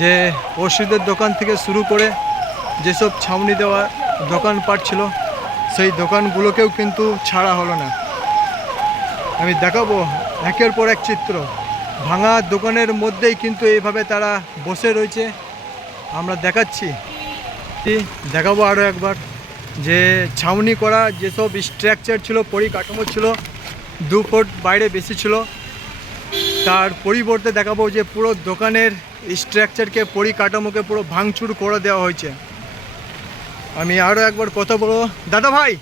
যে ওষুধের দোকান থেকে শুরু করে যেসব ছাউনি দেওয়া দোকানপাট ছিল সেই দোকানগুলোকেও কিন্তু ছাড়া হলো না। আমি দেখাবো একের পর এক চিত্র। ভাঙা দোকানের মধ্যেই কিন্তু এইভাবে তারা বসে রয়েছে। আমরা দেখাচ্ছি, দেখাবো আরও একবার যে ছাউনি করা যেসব স্ট্রাকচার ছিল, পরিকাঠামো ছিল 2 ফুট বাইরে বেশি ছিল, তার পরিবর্তে দেখাবো যে পুরো দোকানের স্ট্রাকচারকে, পরিকাঠামোকে পুরো ভাঙচুর করে দেওয়া হয়েছে। আমি আরও একবার কথা বলবো। দাদা ভাই,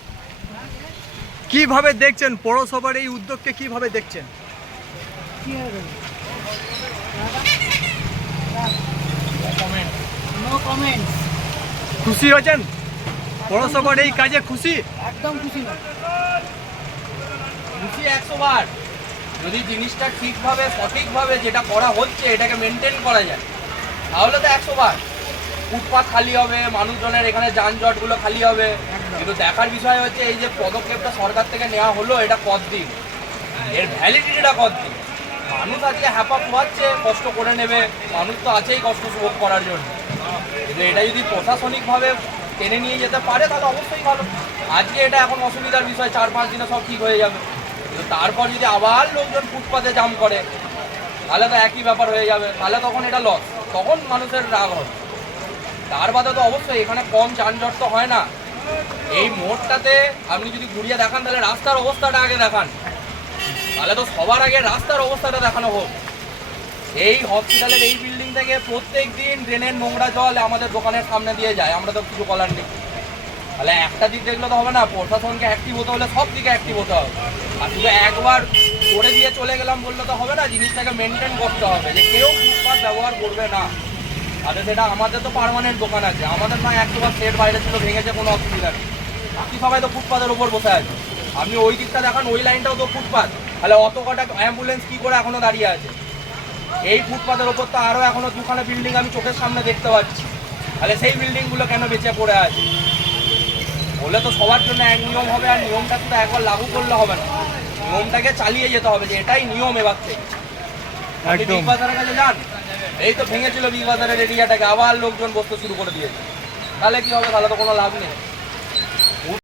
কিভাবে দেখছেন পৌরসভার এই উদ্যোগকে, কিভাবে দেখছেন? খুশি হয়েছেন পৌরসভার এই কাজে? খুশি? একদম খুশি না। খুশি 100 বার। যদি জিনিসটা ঠিকভাবে সঠিকভাবে যেটা করা হচ্ছে এটাকে মেনটেন করা যায় তাহলে তো 100 বার। ফুটপাথ খালি হবে, মানুষজনের এখানে যানজটগুলো খালি হবে। কিন্তু দেখার বিষয় হচ্ছে এই যে পদক্ষেপটা সরকার থেকে নেওয়া হলো, এটা কতদিন, এর ভ্যালিডিটিটা কতদিন। মানুষ আজকে হ্যাপা পোয়াচ্ছে, কষ্ট করে নেবে, মানুষ তো আছেই কষ্ট ভোগ করার জন্য। কিন্তু এটা যদি প্রশাসনিকভাবে টেনে নিয়ে যেতে পারে তাহলে অবশ্যই ভালো। আজকে এটা এখন অসুবিধার বিষয়, 4-5 দিনে সব ঠিক হয়ে যাবে। কিন্তু তারপর যদি আবার লোকজন ফুটপাতে জাম করে তাহলে তো একই ব্যাপার হয়ে যাবে, তাহলে তখন এটা লস, তখন মানুষের রাগ হবে। তার বাদে তো অবশ্যই এখানে কম যানজট তো হয় না। এই মোড়টাতে আপনি যদি ঘুরিয়ে দেখান তাহলে রাস্তার অবস্থাটা আগে দেখান, তাহলে তো সবার আগে রাস্তার অবস্থাটা দেখানো হোক। এই হসপিটালের এই বিল্ডিং থেকে প্রত্যেক দিন ড্রেনের নোংরা জল আমাদের দোকানের সামনে দিয়ে যায়, আমরা তো কিছু বলার নেই। তাহলে একটা দিক দেখলে তো হবে না, প্রশাসনকে অ্যাক্টিভ হতে হলে সব দিকে অ্যাক্টিভ হতে হবে। আর শুধু একবার করে দিয়ে চলে গেলাম বললে তো হবে না, জিনিসটাকে মেনটেন করতে হবে যে কেউ ফুটপাথ ব্যবহার করবে না। তাহলে সেটা আমাদের তো পার্মানেন্ট দোকান আছে, আমাদের নয় 100 সেট বাইরে ছিল, ভেঙেছে, কোনো অসুবিধা নেই। বাকি সবাই তো ফুটপাথের ওপর বসে আছে। আপনি ওই দিকটা দেখান, ওই লাইনটাও তো ফুটপাথ, তাহলে অত কটা অ্যাম্বুলেন্স কী করে এখনো দাঁড়িয়ে আছে? এই ফুটপাথের ওপর তো আরও এখনো 2খানা বিল্ডিং আমি চোখের সামনে দেখতে পাচ্ছি, তাহলে সেই বিল্ডিংগুলো কেন বেঁচে পড়ে আছে? বলে তো সবার জন্য এক নিয়ম হবে, আর নিয়মটা তো একবার লাগু করলে হবে না, নিয়মটাকে চালিয়ে যেতে হবে যে এটাই নিয়ম এবার থেকে। আপনি বিগ বাজারের কাছে যান, এই তো ভেঙেছিল বিগ বাজারের এরিয়াটাকে, আবার লোকজন বসতে শুরু করে দিয়েছে, তাহলে কি হবে? তাহলে তো কোনো লাভ নেই।